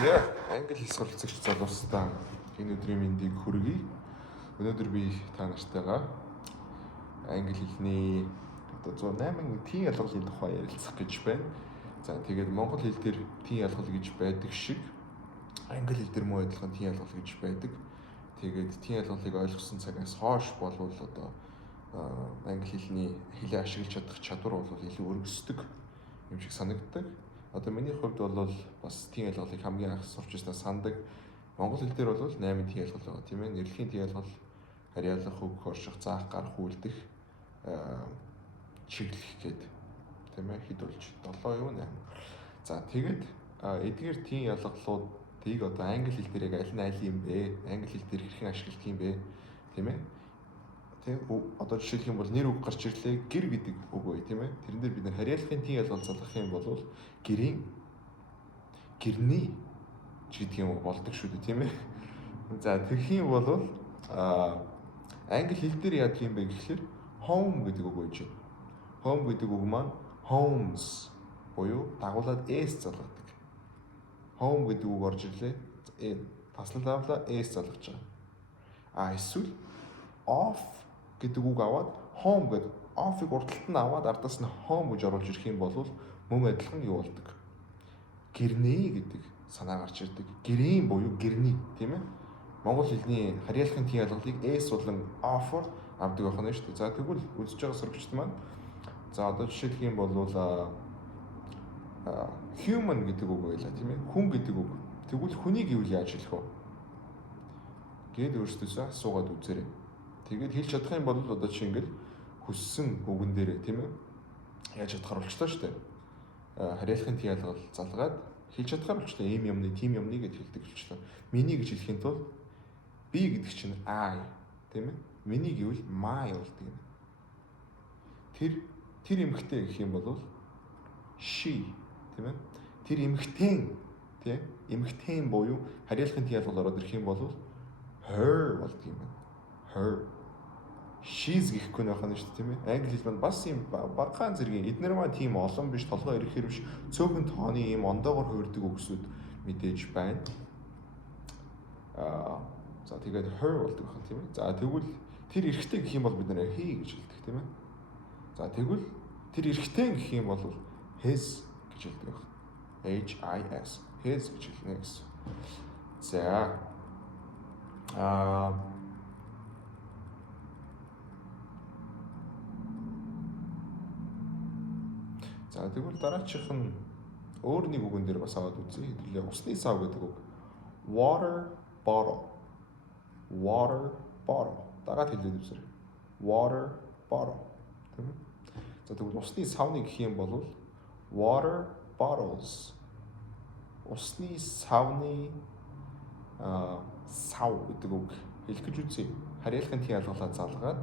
За англи хэл суралцагч залуустай энэ өдрийн мэндийг хүргэе. Өнөөдөр би та нартайгаа англи хэлний одоо 108 тийм ялгалын тухай ярилцах гэж байна. За тэгээд монгол хэл дээр тийм ялгал гэж байдаг шиг англи хэл дээр муу адилхан тийм ялгал гэж байдаг. Тэгээд тийм ялгалыг ойлгосон цагаас хойш болвол одоо англи хэлний хэлээ ашиглаж чадах чадвар бол илүү өргөсдөг юм шиг санагддаг. Одоо миний хувьд бол бас тийм ялгалыг хамгийн анх сурч ирснээр сандаг. Монгол хэл дээр бол 8 тийм ялгал байгаа тийм ээ. Нэрлэхийн тийм ялгал, харьяалах, хөг, хорших, заах, гарах, үйлдэх, чиглэх гэдэг тийм ээ. Хэд болж 7 юу 8. За тэгээд эдгээр тийм ялгалуудыг одоо англи хэл дээр яг аль юм бэ? Англи хэл дээр хэрхэн ашигладаг юм бэ? Тийм ээ. Тийм одоо жишээлх юм бол нэр үг гарч ирлээ гэр гэдэг үг бай тийм ээ. Тэрэн дээр бид нар харьяалахын тийм ялгал залгах юм бол гэрийн гэрний гэдэг юм болдог шүү дээ тийм ээ. За тэгэх юм бол англи хэл дээр яадаг юм бэ гэхэлэр home гэдэг үг байж байна. Home гэдэг үг маань homes буюу дагуулад s залгадаг. Home гэдэг үг орж ирлээ. Таслан давлаа s залгаж байгаа. Эсвэл off гэдэг үг аваад home гэдэг off-ыг урталт нь аваад ардаас нь home гэж оруулж ирэх юм бол мөн адилхан юу болдог? Гэрний гэдэг санаа гарч ирдэг. Гэрийн буюу гэрний тийм ээ. Монгол хэлний харьяалахын тийм ялгалыг s болон off-оор авдаг байх нь шүү дээ. За тэгвэл үзэж байгаа сурагчид маань за одоо жишээлх юм бол human гэдэг үг байлаа тийм ээ. Хүн гэдэг үг. Тэгвэл хүнийг гэвэл яаж хэлэх вэ? Гээд өөрсдөөсөө асуугаад үзээрэй. Тэгээд хэлж чадах юм бол одоо чи ингээл хүссэн үгэн дээрээ тийм ээ. Яаж чадхаар болчлоо шүү дээ. Харьяалахын тийм ялгал залгаад хэлж чадхаар болчлоо. Ийм юмны, тийм юмны гэж хэлдэг болчлоо. Миний гэж хэлэхийн тулд би гэдэг чинь I тийм ээ. Миний гэвэл my болдог юм. Тэр эмэгтэй гэх юм бол she тийм ээ. Тэр эмэгтэй тийм эмэгтэй буюу харьяалахын тийм ялгал ороод ирэх юм бол her болдог юм байна. Her she's гэхгүй байх нь шүү дээ тийм ээ. Англи хэл маань бас юм багахан зэргийн эднэр маань тийм олон биш толгой ирэхээр биш цөөхөн тооны юм ондоогоор хуурдаг үгсүүд мэдээж байна. За тэгээд her болдог байх тийм ээ. За тэгвэл тэр эрэгтэй гэх юм бол бид нэр he гэж хэлдэг тийм ээ. За тэгвэл тэр эрэгтэй гэх юм бол his гэж хэлдэг байх. H-I-S his гэж хэлнэ гэсэн. За За тэгвэл дараачих нь өөр нэг үгэн дээр бас аваад үзье. Хэдүүлээ усны сав гэдэг үг. Water bottle. Water bottle. Дагаад хэлээд үзээрэй. Water bottle. Тийм үү? За тэгвэл усны савны гэх юм бол water bottles. Усны савны сав гэдэг үг хэлэх гэж үзье. Харьяалахын тийм ялгалаа залгаад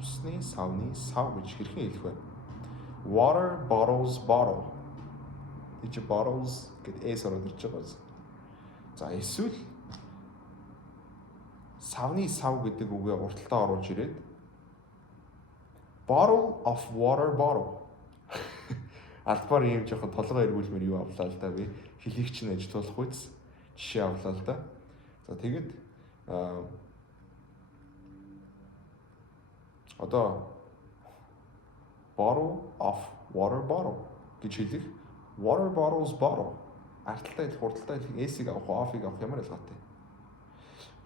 усны савны сав гэж хэрхэн хэлэх вэ? Water bottles bottle. Эч bottles гэдэг s ороод ирж байгаа. За эсвэл савны сав гэдэг үгээ урталтаа оруулж ирээд bottle of water bottle. Альбаар ийм жоохон толгой эргүүлмээр юу авлаа л да би хэлийг чинь ажилуулах үйс жишээ авлаа л да. За тэгэд одоо bottle of water bottle гэж хэлэх water bottles bottle арталтай хэлэх хурдтай хэлэх s-ийг авах off-ыг авах ямар ялгаатай.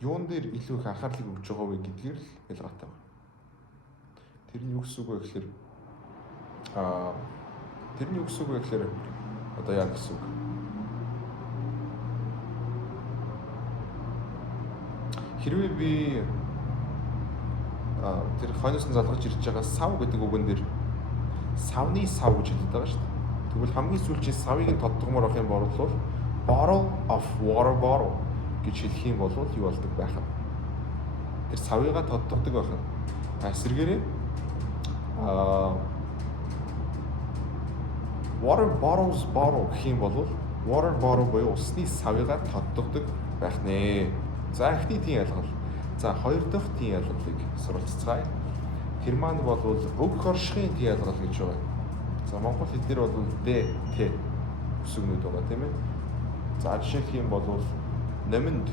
Юун дээр илүү их анхаарлыг өгч байгаа вэ гэдгээр л ялгаатай байна. Тэр нь юу гэсэн үг вэ гэхээр тэрний үг үг гэхээр одоо яа гэсэн үг. Хэрвээ би тэр хойноос нь залгаж ирж байгаа сав гэдэг үгэн дээр савны сав гэж хэлдэг байгаа шүү дээ. Тэгвэл хамгийн сүүлчийн савыг нь тодтогмоор авах юм бол bottle of water bottle гэж хэлэх юм бол юу болдог байх вэ? Тэр савыгаа тодтогдог байх нь. Эсвэргээрээ water bottles bottle гэх юм бол water bottle буюу усны савыгаа тодтогдог байх нэ. За эхний тийм ялгал. За хоёр дахь тийм ялгалыг суралцгаая. Тэр маань бол өг хоршихын тийм ялгал гэж байгаа. За монгол хэл дээр бол д т үсгнүүд байгаа тийм ээ. За жишээлх юм бол номинд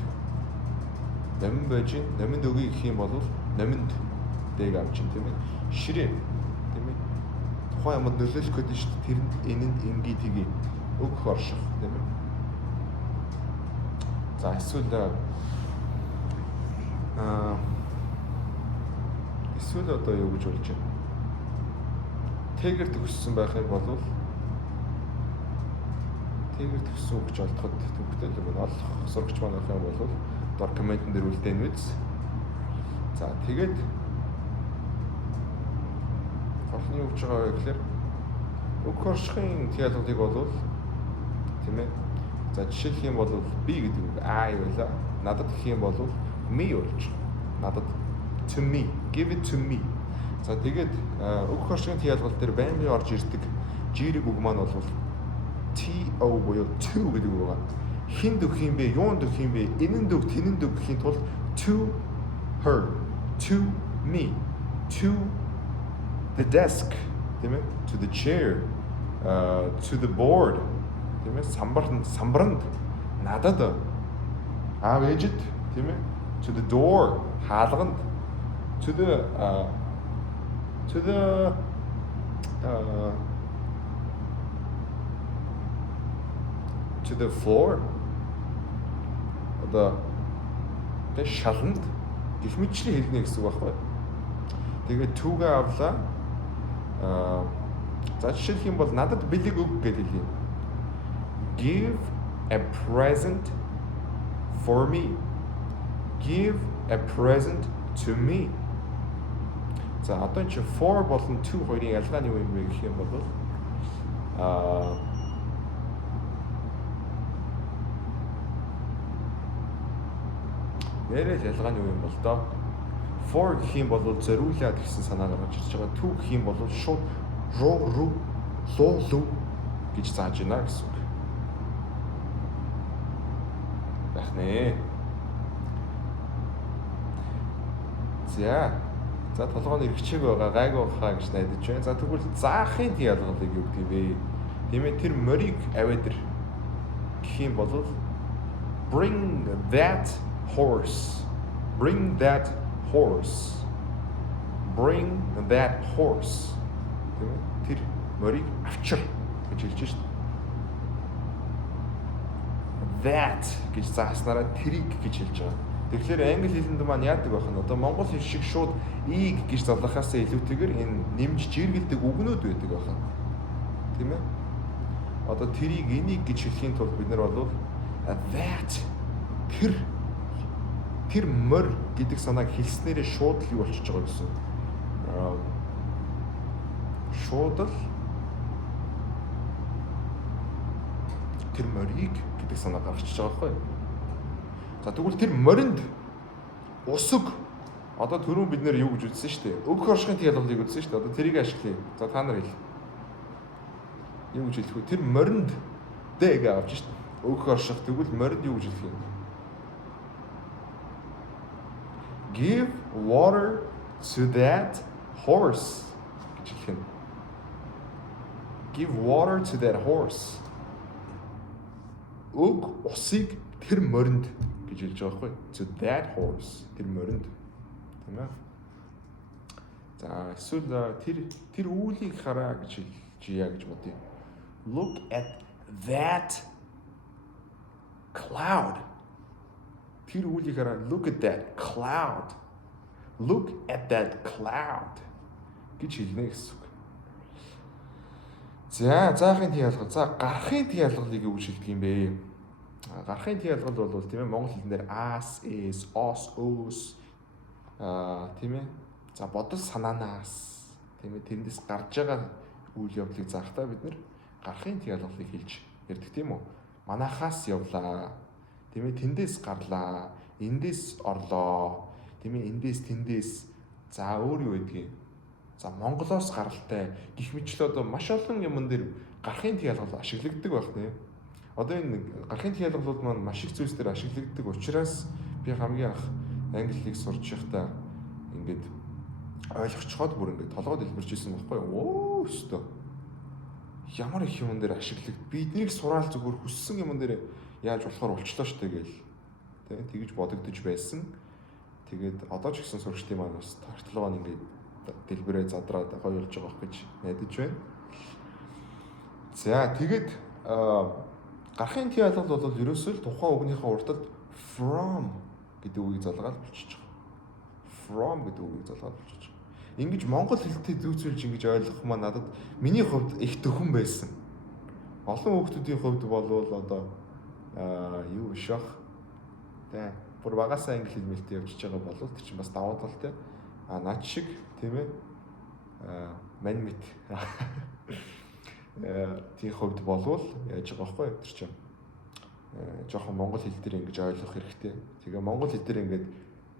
номин байж гин номинд өгье гэх юм бол номинд дэг авч гин тийм ээ. Ширээ тийм ээ. Тухайн юмд нөлөөлөх гэдэг шүү дээ. Тэрэнд энэнд ингээ тгий өгөх орших тийм ээ. За эсвэл одоо юу гэж болж байна? Тэгэр төгссөн байх юм бол тэгэр төгссөн гэж олдоход төвхтэй л юм олох сурагч маань байх юм бол дор комментэн дээр үлдээн үз. За тэгээд олны юу гэж байгаа вэ гэхээр өгөх оршихын тиалгыг бол тийм ээ. За жишээлх юм бол би гэдэг үг I байлаа. Надад гэх юм бол me болж надад to me, give it to me. За тэгээд өгөх оршихын тиалгал дээр байн бие орж ирдэг жирэг үг маань бол to буюу to гэдэг үг байгаа. Хинд өгөх юм бэ, юунд өгөх юм бэ, энэнд өг, тэнэнд өг гэхийн тулд to her, to me, to the desk, тийм ээ, to the chair, to the board, тийм ээ, самбаранд надад аав ээжид, тийм ээ, to the door, хаалганд, to the floor, одоо тэг шаланд гэх мэтчлэн хэлнэ гэсэн үг байхгүй. Тэгээд түүгээ авлаа. За жишээлх юм бол надад бэлэг өг гэж хэлье. Give a present for me. Give a present to me. За одоо энэ for болон to хоёрын ялгаа нь юу юм бэ гэх юм бол нэрэл ялгаа нь юу юм бол доо for гэх юм бол зориулаад гэсэн санаа гаргаж ирж байгаа. To гэх юм бол шууд руу луу гэж зааж байна гэсэн үг. Байх нэ. За толгойн эргэчээг байгаа гайгүй хаа гэж найдаж байна. За тэгвэл заахын ялгалыг юу гэдэг вэ? Тийм ээ тэр морийг аваад гэх юм бол bring that horse. Bring that horse. Bring that horse. Тийм ээ тэр морийг авчир гэж хэлж шít. That гэж зааснараа тэрийг гэж хэлж байгаа. Тэгэхээр англи хэлэнд маань яадаг байх нь одоо монгол хэл шиг шууд ийг гэж залгахаас илүүтэйгээр энэ нэмж жиргэлдэг үгнүүд байдаг байх нь. Тийм ээ? Одоо тэрийг энийг гэж хэлхийн тулд бид нар бол that тэр морь гэдэг санааг хэлснээрээ шууд л юу болчихж байгаа гэсэн. Шууд л тэр морийг гэдэг санаа гаргачихж байгаа байхгүй. За тэгвэл тэр моринд усг одоо түрүүн бид нэр юу гэж үзсэн шүү дээ. Өгөх оршихын тиалгалыг үзсэн шүү дээ. Одоо тэрийг ашиглая. За та нар хэл. Юу гэж хэлэх вэ? Тэр моринд дэг авч шүү дээ. Өгөх орших тэгвэл моринд юу гэж хэлэх юм? Give water to that horse гэж хэлэх юм. Give water to that horse. Өг усыг тэр моринд гэж хэлж байгаа байхгүй. To that horse. Тэр моринд. Тийм ээ. За эсвэл тэр үүлийг хараа гэж хэлжийя гэж бодъё. Look at that cloud. Тэр үүлийг хараа. Look at that cloud. Look at that cloud гэж хэлнэ гэсэн үг. За заахын тиалгал. За гарахын тиалгалыг юу гэж хэлдэг юм бэ? Гарахын тиалгал бол тийм ээ монгол хэлнээр as, is, os, os тийм ээ. За бодол санаанаас тийм ээ тэндээс гарч байгаа үйл явдлыг заахтаа бид нэр гарахын тиалгалыг хэлж ярьдаг тийм үү? Манайхаас явлаа. Тийм ээ тэндээс гарлаа. Эндээс орлоо. Тийм ээ эндээс тэндээс за өөр юу гэдгийг. За Монголоос гаралтай гих мэтлээ одоо маш олон юмн дээр гарахын тиалгал ашиглагддаг байх нэ. Одоо энэ гарахын тиалгалууд маань маш их зүйлс дээр ашиглагддаг учраас би хамгийн анх англи хэлийг сурч байхдаа ингээд ойлгочиход бүр ингээд толгойд дэлбэрч ирсэн байхгүй юу? Өстөө. Ямар их юмн дээр ашиглагдав. Би эднийг сураал зүгээр хүссэн юмн дээр яаж болохоор болчлоо штэ гээл. Тэгэж бодогдож байсан. Тэгээд одоо ч гэсэн сурагчдын маань бас тогтолгоо нь ингээд дэлбэрээ задраад гоё болж байгаа гэж найдаж байна. За тэгээд гарахын тиалгал бол ерөөсөө тухайн үгнийхээ урдад from гэдэг үгийг залгаад болчихж байгаа. From гэдэг үгийг залгаад болчихж байгаа. Ингэж монгол хэлтэй зүүцүүлж ингэж ойлгох маань надад миний хувьд их төхөн байсан. Олон хүүхдүүдийн хувьд бол одоо юу биш бах. Тэ бүр багасаа англи хэл мэлтэй явж байгаа бол тэр чинь бас давуу талтай. Наад шиг тийм ээ. Мань мэд. Тийм хувьд болвол яаж байгаа байхгүй тэр чинь. Жохон монгол хэл дээр ингэж ойлгох хэрэгтэй. Тэгээ монгол хэл дээр ингэж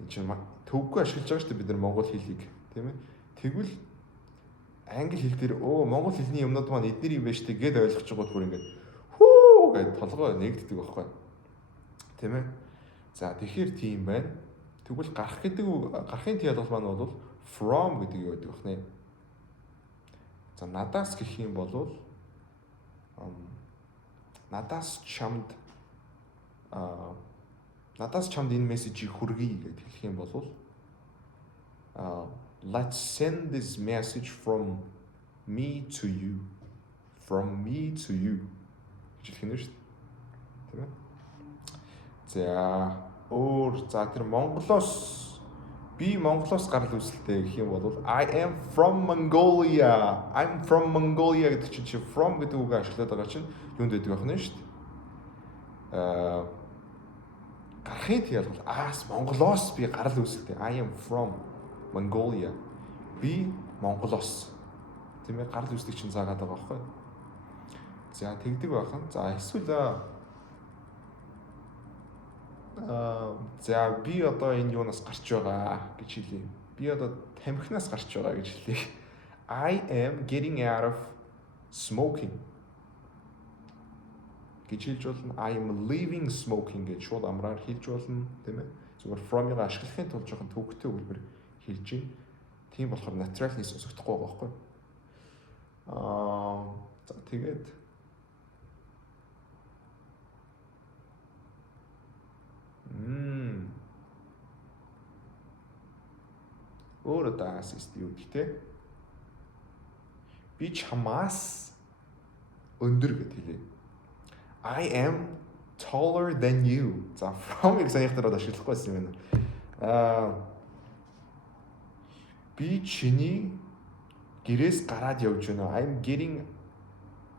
энэ чинь төвөггүй ашиглаж байгаа шүү дээ бид нар монгол хэлийг тийм ээ. Тэгвэл англи хэл дээр монгол хэлний юмнууд маань эдгээр юм байна шүү дээ гэд ойлгож байгаад бүр ингэж хүү гэд толгой нэгддэг байхгүй. Тийм ээ. За тэгэхээр тийм байна. Тэгвэл гарахын тиалгал маань бол from гэдэг юу гэдэг вэ? За надаас гэх юм бол надаас чамд энэ мессежийг хүргэе гэж хэлэх юм бол let's send this message from me to you. From me to you. гэж хэлэх нь шүү дээ. Тийм ээ. За тэр Монголоос гарал үүсэлтэй гэх юм бол I am from Mongolia. I'm from Mongolia гэдэг чинь from гэдэг үгийг ашиглаад байгаа чинь юунд байдаг байх нь шүү дээ. Гарахын тиалгал Монголоос би гарал үүсэлтэй. I am from Mongolia. Би Монголоос. Тийм ээ гарал үүсдэг чинь заагаад байгаа байхгүй. За тэгдэг байхan. За эсвэл за би одоо энэ юунаас гарч байгаа гэж хэлье. Би одоо тамхинаас гарч байгаа гэж хэлье. I am getting out of smoking. гэж хэлж болно. I am leaving smoking гэж шууд амраар хэлж болно, тийм ээ. Зүгээр from-ыг ашиглахын тулд жоохон төвөгтэй хэлбэр хэлж байна. Тийм болохоор natural-ний сонсогдохгүй байгаа байхгүй. За тэгээд өөрөө даасист юу гэхдээ би чамаас өндөр гэдэг хэлээ. I am taller than you. За from-ыг саяхтараад ашиглахгүй байсан юм байна. Би чиний гэрээс гараад явж байна.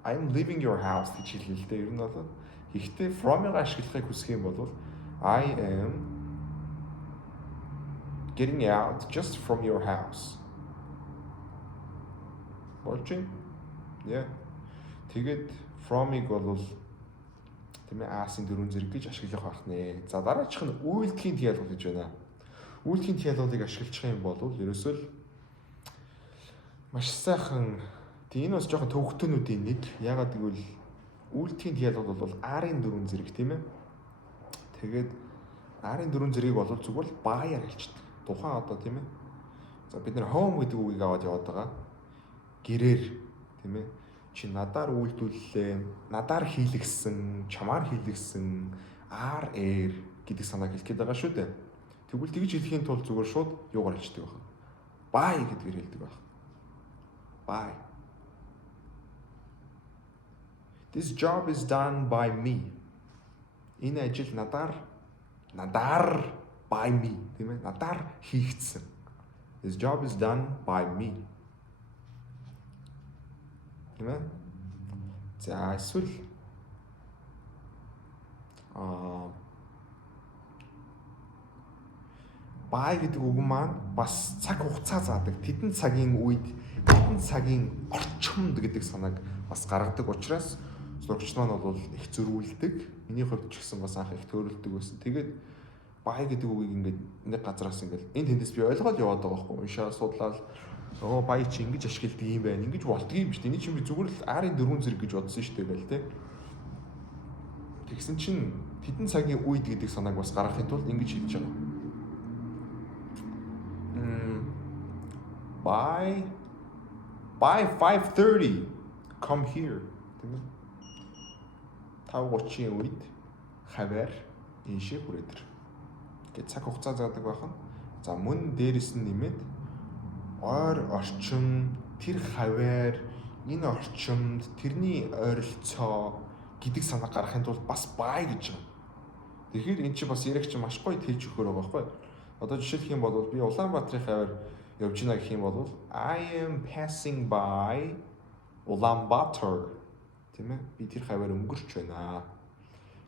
I'm leaving your house гэж хэлээ л дээ. Ер нь бол гэхдээ from-ыг ашиглахыг хүсэх юм бол I am getting out just from your house. Болчин. Yeah. Тэгээд from-ыг бол тийм ээ аасын дөрвөн зэрэг гэж ашиглах байх нэ. За дараачих нь үйлдэхийн тиалгал гэж байна. Үйлдэхийн тиалгалыг ашиглах юм бол ерөөсөө л маш сайхан энэ бас жоохон төвөгтөнүүдийн нэг. Ягаад гэвэл үйлдэхийн тиалгал бол арын дөрвөн зэрэг тийм ээ. Тэгээд арын дөрвөн зэргийг бол зүгээр л бааяар хэлчихдэг. Тухайн одоо тийм ээ. За бид нэр home гэдэг үгийг аваад яваад байгаа. Гэрээр тийм ээ. Чи надаар үйлдүүллээ, надаар хийлгсэн, чамаар хийлгсэн, гэдэг санааг хэлэх гээд байгаа шүү дээ. Тэгвэл тэгж хэлхийн тулд зүгээр шууд юугаар хэлдэг байх. Bye гэдгээр хэлдэг байх. Bye. This job is done by me. Энэ ажил надаар by me, тийм ээ? Надаар хийгдсэн. This job is done by me. Тийм ээ? За эсвэл бай гэдэг үг маань бас цаг хугацаа заадаг. Тэдэн цагийн үед, тэдэн цагийн орчимд гэдэг санааг бас гаргадаг учраас сурагчид маань бол их зөрүүлдэг. Миний хувьд ч гэсэн бас анх их төөрөлдөг байсан. Тэгээд бай гэдэг үгийг ингээд нэг газараас ингээд энэ тэндээс би ойлгоод яваад байгаа байхгүй. Уншаа судлаад бай чи ингэж ашигладаг юм байна. Ингэж болдго юм шүү дээ. Эний чинь би зүгээр л арын дөрвөн зэрэг гэж бодсон шүү дээ гэл тэ. Тэгсэн чинь тэдэн цагийн үед гэдэг санааг бас гаргахын тулд ингэж хэлж байгаа. By 5:30 come here. Тийм ээ. 5:30-ийн үед хавар ийшээ хүрээд ир. Гэт цаг хугацаа заадаг байхan. За мөн дээрэс нь нэмээд ойр орчин тэр хавар энэ орчимд тэрний ойролцоо гэдэг санаа гаргахын тулд бас бай гэж байна. Тэгэхээр эн чинь бас яригч маш гоё тэлж өгөхөр байгаа байхгүй. Одоо жишээлх юм бол би Улаанбаатарын хавар явж гинэ гэх юм бол I am passing by Ulaanbaatar. Тийм ээ? Би тэр хавар өнгөрч байна.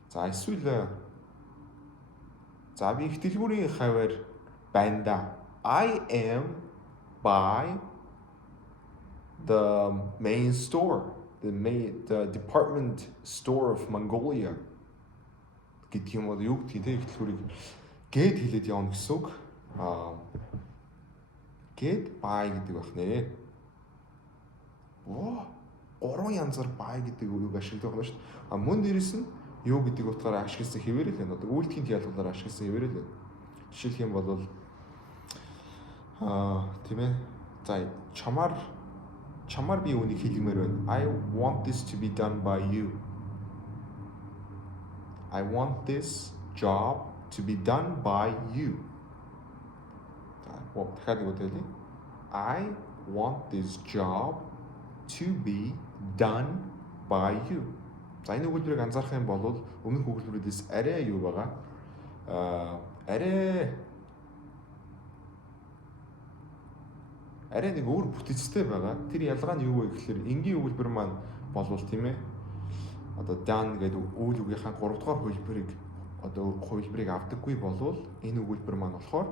За эсвэл за би их дэлгүүрийн хавар байна да. I am by the main store, the department store of Mongolia. Гэдэг юм бол юу гэдгийг те их дэлгүүрийг гээд хэлээд явна гэсэн үг. Гээд buy гэдэг байх нэ. Гурван янзаар buy гэдэг үгийг ашигладаг байна шүү дээ. Мөн дээрэс нь юу гэдэг утгаараа ашигласан хэвээр л байна. Одоо үйлдэхийн ялгуулаар ашигласан хэвээр л байна. Жишээлх юм бол тийм ээ. За чамаар би үнийг хэлмээр байна. I want this to be done by you. I want this job to be done by you. дахиад нэг үгээр хэлье. I want this job to be done by you. За энэ өгүүлбэрийг анзаарах юм бол өмнөх өгүүлбэрүүдээс арай юу байгаа? Арай нэг өөр бүтцтэй байгаа. Тэр ялгаа нь юу вэ гэхээр энгийн өгүүлбэр маань болвол тийм ээ. Одоо done гэдэг үйл үгийнхаа 3 дугаар хувилбарыг авдаггүй болвол энэ өгүүлбэр маань болохоор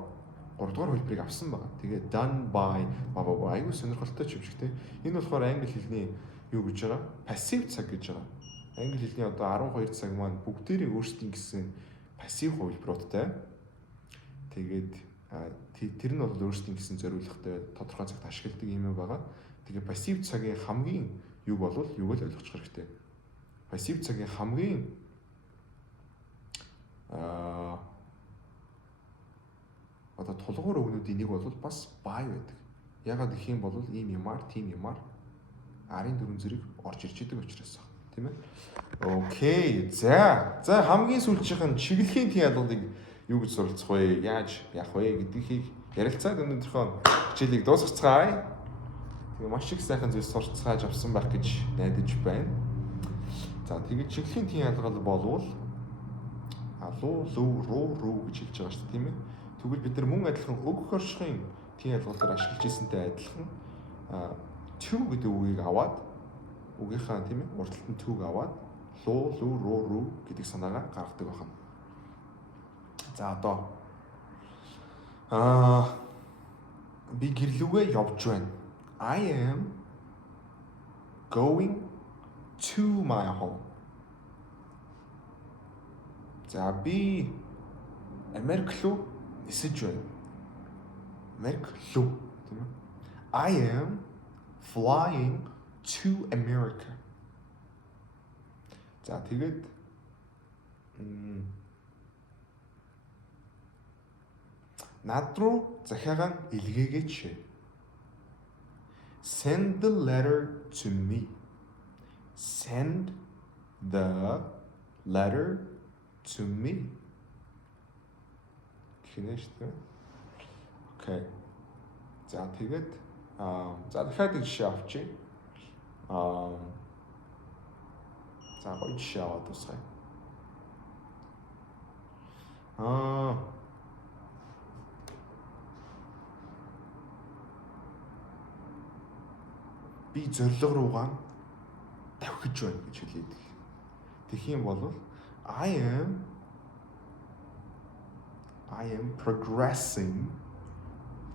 3 дугаар хувилбарыг авсан байгаа. Тэгээ done by аюу сонирхолтой ч юм шиг тийм. Энэ болохоор англи хэлний юу гэж байгаа? Passive цаг гэж байгаа. Англи хэлний одоо 12 цаг маань бүгдээрээ өөрсдийн гэсэн пассив хувилбаруудтай. Тэгээд тэр нь бол өөрсдийн гэсэн зориулгатай тодорхой цагт ашигладаг юм байгаа. Тэгээ пассив цагийн хамгийн юу болвол юуг л ойлгочих хэрэгтэй. Пассив цагийн хамгийн одоо тулгуур өгнүүдийн нэг бол бас buy байдаг. Ягаад гэх юм бол ийм юмар, тийм юмар арын дөрвөн зэрэг орж ирж идэг учраас байна. Тийм ээ. Окей. За хамгийн сүүлчийнх нь чиглэлийн тийм ялгуудыг юу гэж суралцах вэ? Яаж явах вэ гэдгийг ярилцаад өнөөдрийнхөө хичээлийг дуусгацгаая. Тэгээ маш их сайхан зүйл сурцгааж авсан байх гэж найдаж байна. За тэгээд чиглэлийн тийм ялгал болвол руу гэж хэлж байгаа шүү дээ, тийм ээ. Тэгвэл бид нар мөн адилхан өгөх оршихын тийм ялгалаар ашиглаж ирсэнтэй адилхан to гэдэг үгийг аваад үгийнхаа тийм ээ урталт нь to-г аваад руу гэдэг санаагаа гаргадаг байна. За одоо би гэрлүүгээ явж байна. I am going to my home. За би Америк руу нисэж байна. Америк руу тийм ээ. I am flying to America. За тэгээд над руу захиагаан илгээгээч. Send the letter to me. Send the letter to me. Finish дээ. Okay. За тэгээд за дахиад нэг жишээ авчи. За гоё жишээ аваад дуусгая. Би зорилго руугаа давхиж байна гэж хэлээд. Тэгэх юм бол I am progressing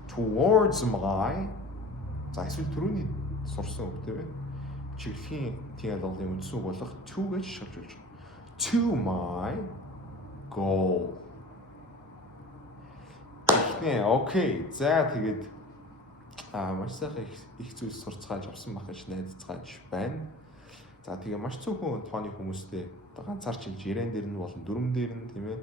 towards my за эсвэл түрүүний сурсан үг тийм ээ. Чиглэлийн тийм ялгалын үндсэн үг болох to гэж шалж болж байгаа. To my goal. Эхнээ окей. За тэгээд маш сайхан их зүйлс сурцгааж авсан байх гэж найдацгааж байна. За тэгээ маш цөөхөн тооны хүмүүстэй одоо ганцаар чилж яриан дээр нь болон дүрм дээр нь тийм ээ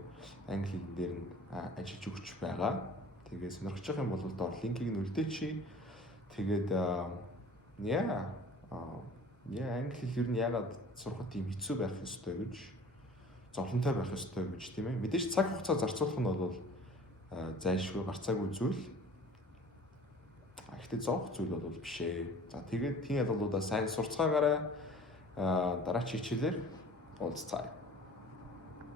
англи хэл дээр нь ажиллаж өгч байгаа. Тэгээ сонирхож байгаа юм бол доор линкийг нь үлдээчи. Тэгээд англи хэл ер нь яагаад сурахад тийм хэцүү байх ёстой гэж зовлонтой байх ёстой гэж тийм ээ. Мэдээж цаг хугацаа зарцуулах нь бол зайлшгүй гарцаагүй зүйл. Гэхдээ зовх зүйл бол биш ээ. За тэгээд тийм ялгуулуудаа сайн сурцгаагаараа дараач хичээлээр уулзцаая.